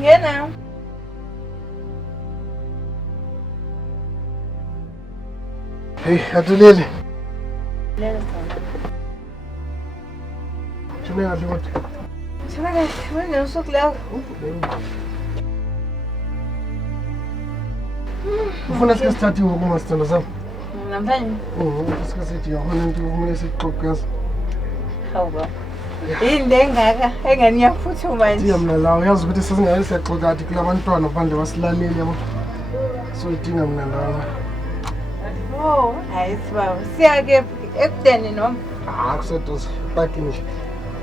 Ngena. Hey, atulele. Lelo sana. Shine kahle kodwa. Shine kahle, manje usuku lakho. Ufuna sikhathathe ukuma sithando sami. Namhlanje. Sikhathi yahona into kumele sixoxeze. Hawu baba. Yini engaka engani yaphuthuma nje. Mina lawo yazi ukuthi sesingeke siyaxoxa kathi kulabantwana phandle basilaleli yabo. So idinga mina lawo. Oh, hayi sibaba. Siyake ekudeni noma? Kuseduze. Paki nje.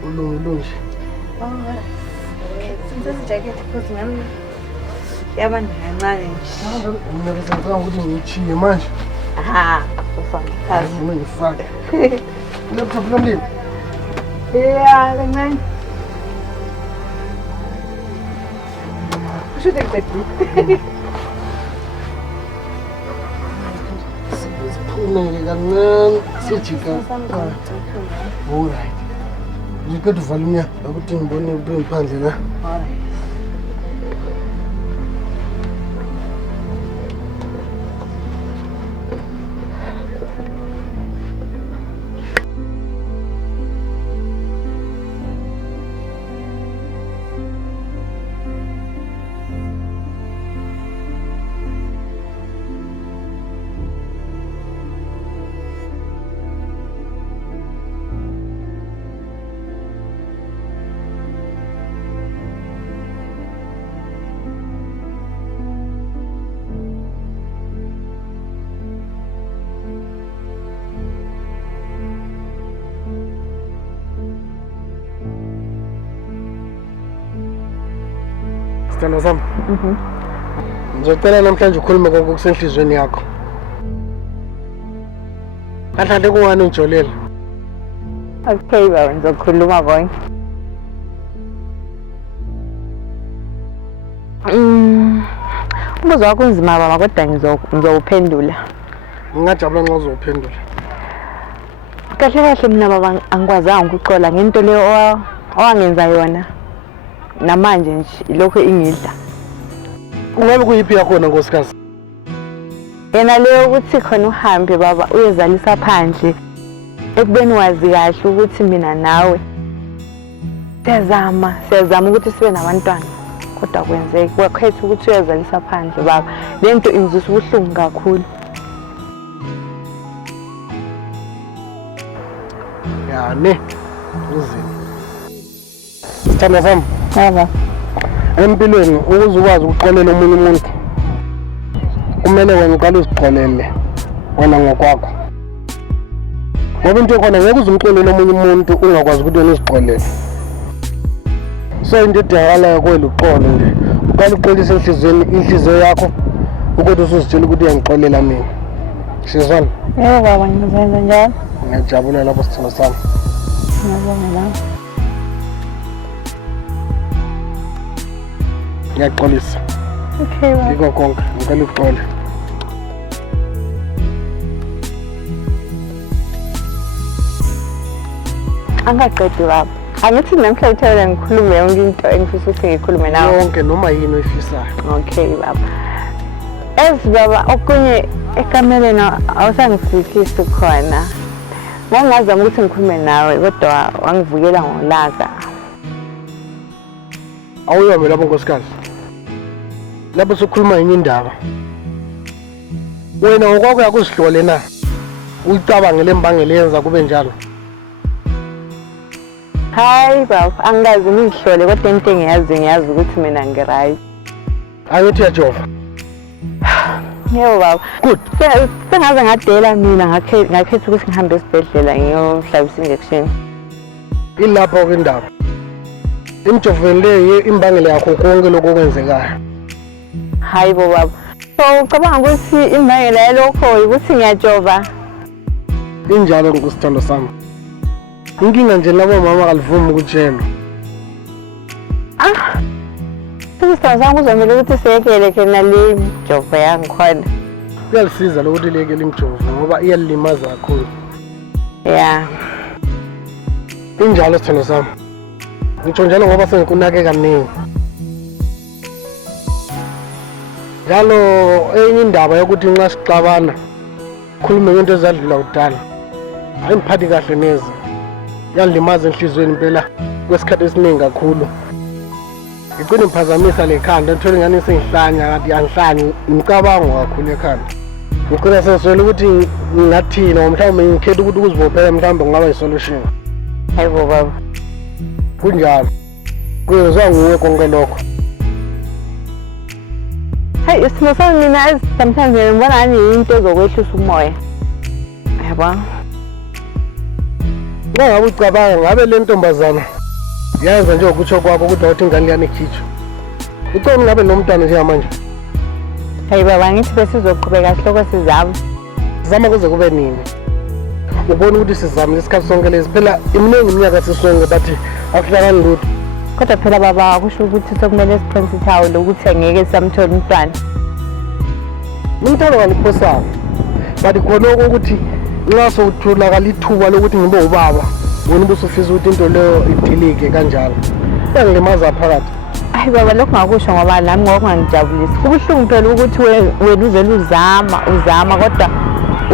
Ulungi. Since jacket because ngami yaba ngincane nje. Mina ngicela ukuthi ngichiye manje. Ufanga kazi. Mina ngifaka. Laptop lomlimi. Yeah, kancane. Usho teketi. Siphumele kancane sijika. Alright. Ngikade volume ukuthi ngibone ukuthi ngiphandle la. Alright. Sithando sami. Ngizocela namhlanje ukhulume konke okusenhlizweni yakho. Kahlale kungani ungijolela? Okay baba, ngizokhuluma konke. Umbuzo wakho unzima baba kodwa ngizowuphendula. Ngingajabula nxa uzophendula. Kahle mina baba angikwazanga ukuxola ngento leyo owangenza yona. Namanje nje lokho ingidla. Ungabe kuyiphi yakhona nkosikazi? Yena leyo ukuthi khona uhambe baba uyezalisa phandle. Ekubeni wazi kahle ukuthi mina nawe siyazama ukuthi sibe nabantwana. Kodwa kwenzeke wakhetha ukuthi uyazalisa phandle baba. Lento ingizwisa ubuhlungu kakhulu. Yani uzini. Sithando sami. Baba. Empilweni ukuze ukwazi ukuxolela omunye umuntu kumele wena uqale uzixolele wena ngokwakho. Ngoba into khona ngeke uzumxolele omunye umuntu ungakwazi ukuthi wena uzixolele. So into edingakalayo kwelo uxolo nje. Uqale uxolise inhliziyo yakho ukuthi usuzitshela ukuthi uyangixolela mina. Sizwana? Yebo baba ngizenza njalo. Ngiyajabula lapho sithando sami. Ngiyabonga la. Ngiyaxolisa. Okay baba. Yiko konke ngicela uxole. Angaqedi baba. Angithi namhlanje uthela ngikhulume yonke into engifisa ukuthi ngikhulume nawe. Yonke noma yini oyifisayo. Okay baba. Baba okunye ekameleni awusangifikisi khona. Ngangazama ukuthi ngikhulume nawe kodwa wangivukela ngolaka. Awuyome lapho nkosikazi. Lapho sokhuluma enye indaba. Wena ngokwakho yakusihlole na. Uyicabangele imbangela yenza kube njalo. Hayi baba, angazi ngihlole kodwa into engiyazi ukuthi mina ngiright. Angithi uyajova. Yebo baba. Good. Sengaze ngadela mina ngakhetha ukuthi ngihambe esibhedlela ngiyohlabisa injection. Ilapho ke indaba. Imjoveni le imbangela yakho konke lokho okwenzekayo. Hayi bo baba. So ucabanga ukuthi imbangela yalokho ukuthi ngiyajova? Injalo ngusithando sami. Inkinga nje labo mama kalivumi ukutshela. Sisithando sami kuzomela ukuthi siyekele khona le jovo yangikhona. Kuyalisiza lokuthi liyekele imjovo ngoba iyalimaza kakhulu. Yeah. Injalo sithando sami. Ngitsho njalo ngoba sengikunake kaningi. njalo enye indaba yokuthi nxa sixabana khulume ngento ezadlula kudala ayingiphathi kahle neze, yalimaza enhlizweni impela kwesikhathi esiningi kakhulu. Ngicine ngiphazamisa lekhanda ngithole ngani sengihlanya kanti angihlani ngimcabango kakhulu ekhanda. Ngicina sengizwela ukuthi ngingathina mhlawumbe ngikhetha ukuthi ukuzibophela mhlawumbe kungaba yisolution. Hayibo baba. Kunjalo. Kwenziwa nguwe konke lokho. Hayi isimo sami mina sometimes ngibona ngani into ezokwehlisa umoya. Yabo. Ngabe ucabanga ngabe le ntombazana yayenza nje ukutsho kwakho ukuthi awuthi ingane yani ikhitshwa. Ucela ngabe nomntana nje manje. Hayi baba ngithi besizoqhubeka sihloko sizama. Sizama kuze kube nini? Ubona ukuthi sizamile isikhathi sonke lesi phela iminingi iminyaka sisonke bathi akuhlakani lutho. Kodwa phela baba kusho ukuthi sokumele siphonse ithawulo ukuthi angeke samthola umntwana. Umntwana waliphosana. Bathi khona ukuthi nxa sowutholakala ithuba lokuthi ngibe ubaba, wena ubusufisa ukuthi into leyo idilike kanjalo. Ngilimaza phakathi. Hayi baba lokho ngakusho ngoba nami ngokungangijabulisi. Kubuhlungu phela ukuthi wena uvela uzama kodwa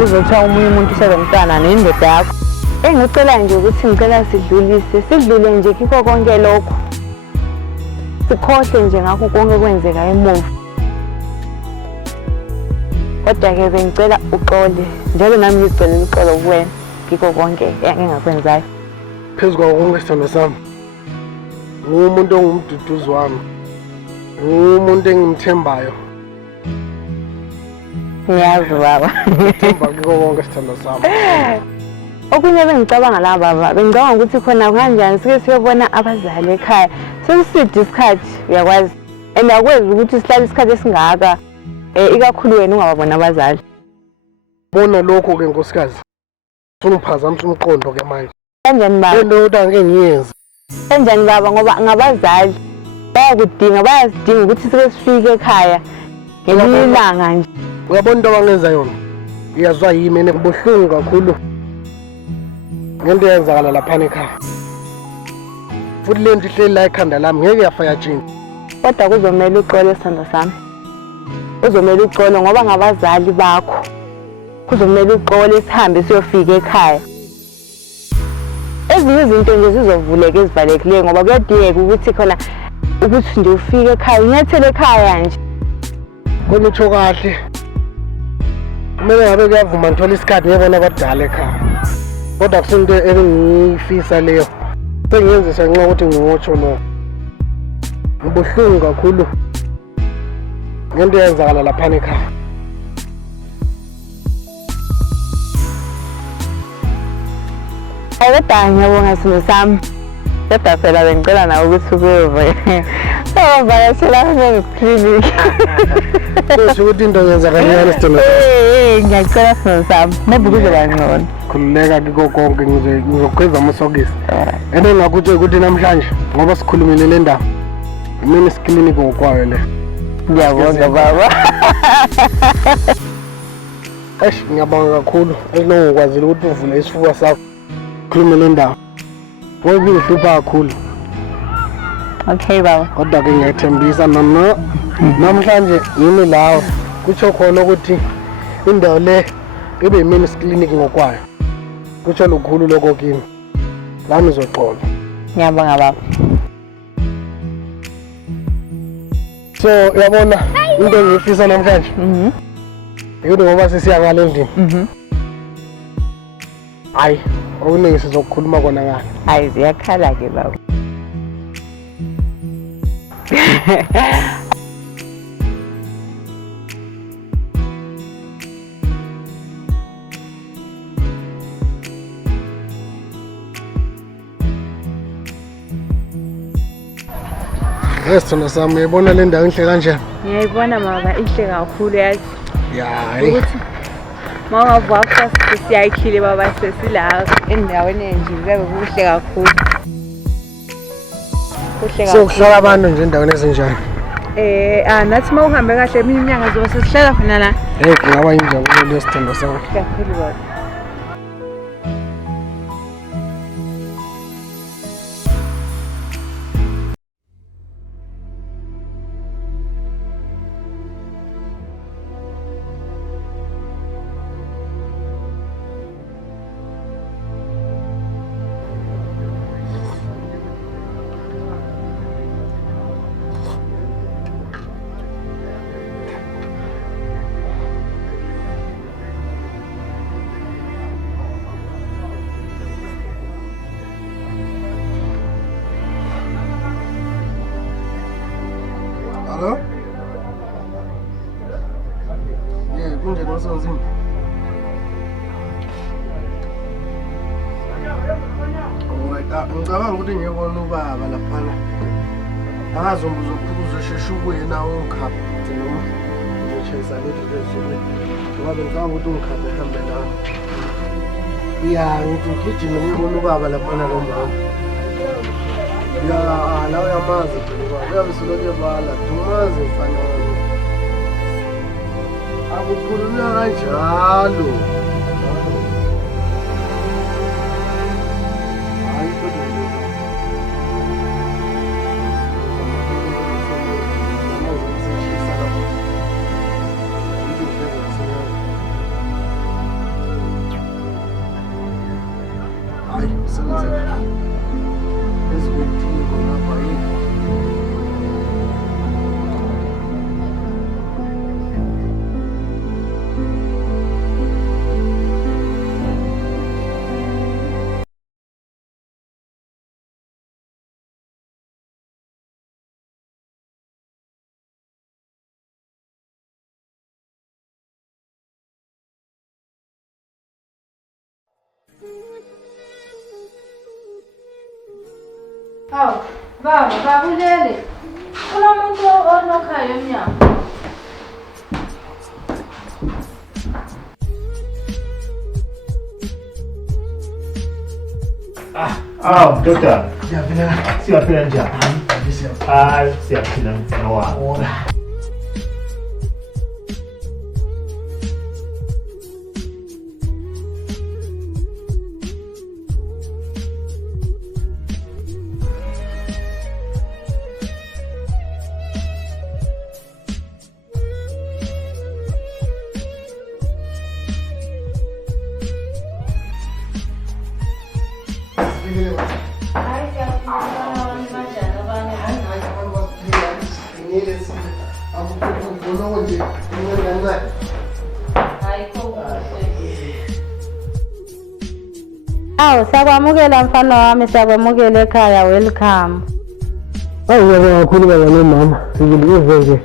uzothiwa omunye umuntu usezomntwana nendoda yakho. Engicela nje ukuthi ngicela sidlule nje kikho konke lokho. Sikhohle nje ngakho konke kwenzeka emuva. Kodwa-ke bengicela uxole njalo nami ngizicela uxolo kuwena kikho konke engingakwenzayo. Phezu kwawo konke sithando sami, ngumuntu ongumduduzi wami, ngumuntu engimthembayo. Ngiyazi baba. Ngithemba kikho konke sithando sami. Okunye bengicabanga la baba, bengicabanga ukuthi khona kanjani sike siyobona abazali ekhaya. Sesiside isikhathi uyakwazi. And akwezi ukuthi sihlale isikhathi esingaka ikakhulu wena ungababona abazali. Bona lokho ke nkosikazi. Ufuna ukuphazamisa umqondo ke manje. Kanjani baba? Into ngeke ngiyenze. Kanjani baba ngoba ngabazali bayazidinga ukuthi sike sifike ekhaya ngelinye ilanga nje. Uyabona into abangenza yona? Iyazwa yimi ene kubuhlungu kakhulu. Ngento yenzakala lapha ekhaya. Futhi le nto ihleli la ekhanda lami ngeke yafa yatshintsha. Kodwa kuzomela uxolo sithando sami. Uzomela uxolo ngoba ngabazali bakho. Kuzomela uxolo sihambe siyofika ekhaya. Ezinye izinto nje zizovuleka ezivalekileyo ngoba kuyadingeka ukuthi khona ukuthi nje ufike ekhaya unyathele ekhaya nje. Khona utsho kahle. Kumele ngabe kuyavuma ngithola isikhathi ngiyabona abadala ekhaya. Kodwa kusinto ebengiyifisa leyo. Sengiyenzisa ngenxa ukuthi ngiwotsho lo. Ngibuhlungu kakhulu. Ngento yenzakala lapha ekhaya. Kodwa ngiyabonga simo sami. Kodwa phela bengicela nawe ukuthi ubeve. Vakashela ngeklinik. Kusho ukuthi into yenzakala sithando. Ngiyacela simo sami. Maybe kuzoba ngcono. Khululeka kiko konke ngizogqiza amasokisi. Engingakutsho ukuthi namhlanje ngoba sikhulumile le ndaba. Imini isiklinik ngokwayo le. Ngiyabonga baba. Ngiyabonga kakhulu esinongokwazile ukuthi uvule isifuba sakho. Khulume le ndaba. Ngoba ngihlupha kakhulu. Okay baba. Kodwa ke ngiyethembisa namhlanje yimi lawo. Kutsho khona ukuthi indawo le ibe imini isiklinik ngokwayo. Kutsho lukhulu lokho kimi. Lami izoxola. Ngiyabonga baba. So yabona into engiyifisa namhlanje. Yini ngoba sisiya ngale ndini. Hayi, okuningi sizokukhuluma kona ngani. Hayi ziyakhala ke baba. Sithando sami uyayibona le ndawo inhle kanjani? Ngiyayibona baba inhle kakhulu yazi. Ya, Ukuthi mawavaka siyayikhile baba sesila endaweni enje kube kuhle kakhulu. Kuhle kakhulu. So kuhlala abantu nje endaweni ezinjani? Nathi mawuhambe kahle eminye iminyaka zoba sesihlala khona la. Kungaba injabulo lesithando sami. Kakhulu baba. Hello? Yeah, kunje nosonzima. Ngicabanga ukuthi ngiyebona ubaba laphana. Akazombuza ukuzoshesha ukuyena ungikhaphe noma ngizochayisa lethu lezulu. Ngoba ngicabanga ukuthi ungikhaphe ehambe nawe. Ya, ngigijima ngiyibona ubaba laphana lomama. Ya, la uyamazi ubaba. Uyabe selokhu ebala, dumazi mfana wami. Akukhulunywa kanjalo. Hawu, baba ulele. Kunomuntu onokhaya emnyango. Dokter. Siyaphila njani? Hayi, siyaphila mfana wami. Awu, siyakwamukela mfana wami, siyakwamukela ekhaya, welcome. Ngiyabonga kakhulu baba nomama. Sikulive nje.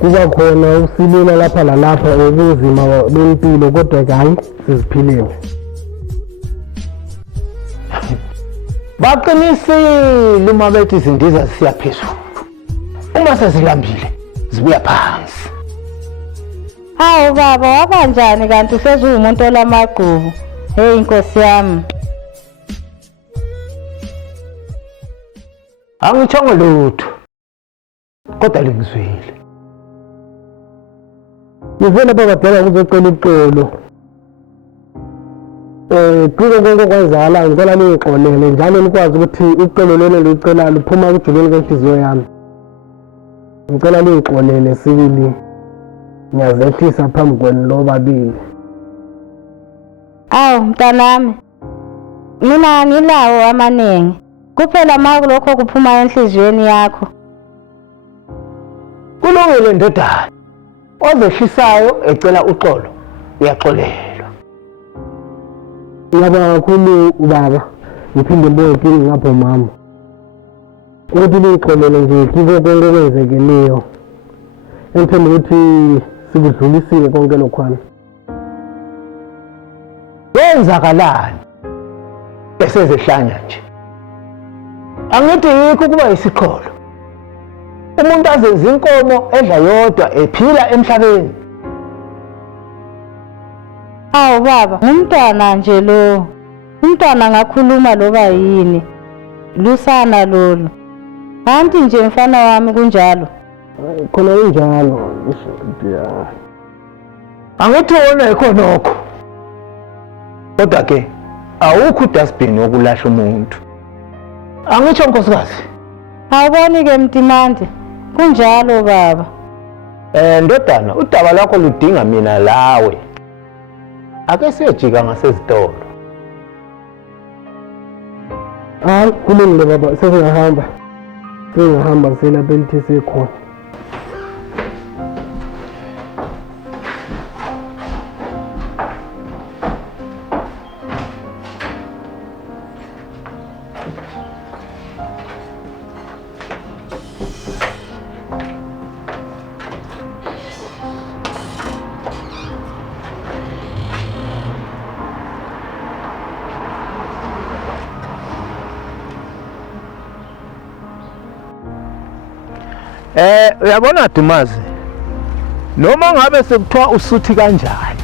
Kuba khona usilela lapha lalapha ubuzima bempilo kodwa hayi siziphilile. Baqinisile uma bethi izindiza siyaphezulu. Uma sezilambile zibuya phansi. Hawu baba, wabanjani kanti usezumuntu olamagqubu? Hey Nkosi yami. Angitshongo lutho. Kodwa lingizwile. Ngivela babadala ukuzocela uxolo. Kulo konke okwenzakala ngicela ningixolele njalo nikwazi ukuthi uxolo lelo lucela luphuma kujuleni kwenhliziyo yami. Ngicela ningixolele sibili. Ngiyazehlisa phambi kwenu lobabili. Awu mntanami. Mina ngilawo amanengi. Kuphela ma lokho kuphuma enhliziyweni yakho. Kulungile ndodana. Ozehlisayo ecela uxolo uyaxolelwa. Ngiyabonga kakhulu ubaba. Ngiphinde ngibonge ngapho mama. Ukuthi nixolele nje kiko konke okwenzekeleyo. Ngithemba ukuthi sikudlulisile konke lokhwana. Kwenzakalani? Besezehlanya nje. Angithi yikho kuba isiqholo. Umuntu azenza inkomo edla yodwa ephila emhlabeni. Awu baba, umntwana nje lo. Umntwana ngakhuluma loba yini. Lusana lolu. Kanti nje mfana wami kunjalo. Khona kunjalo ngisho Angithi wona ikho nokho. Kodwa ke awukho dustbin wokulahla umuntu. Angitsho nkosikazi. Awuboni ke Mtimande. Kunjalo baba. Ndodana, udaba lwakho ludinga mina lawe. Ake siyojika ngasezitolo. Hayi, kulungile baba, sesingahamba. Sengihamba selapha elithi khona. Uyabona Dumazi, noma ngabe sekuthiwa usuthi kanjani,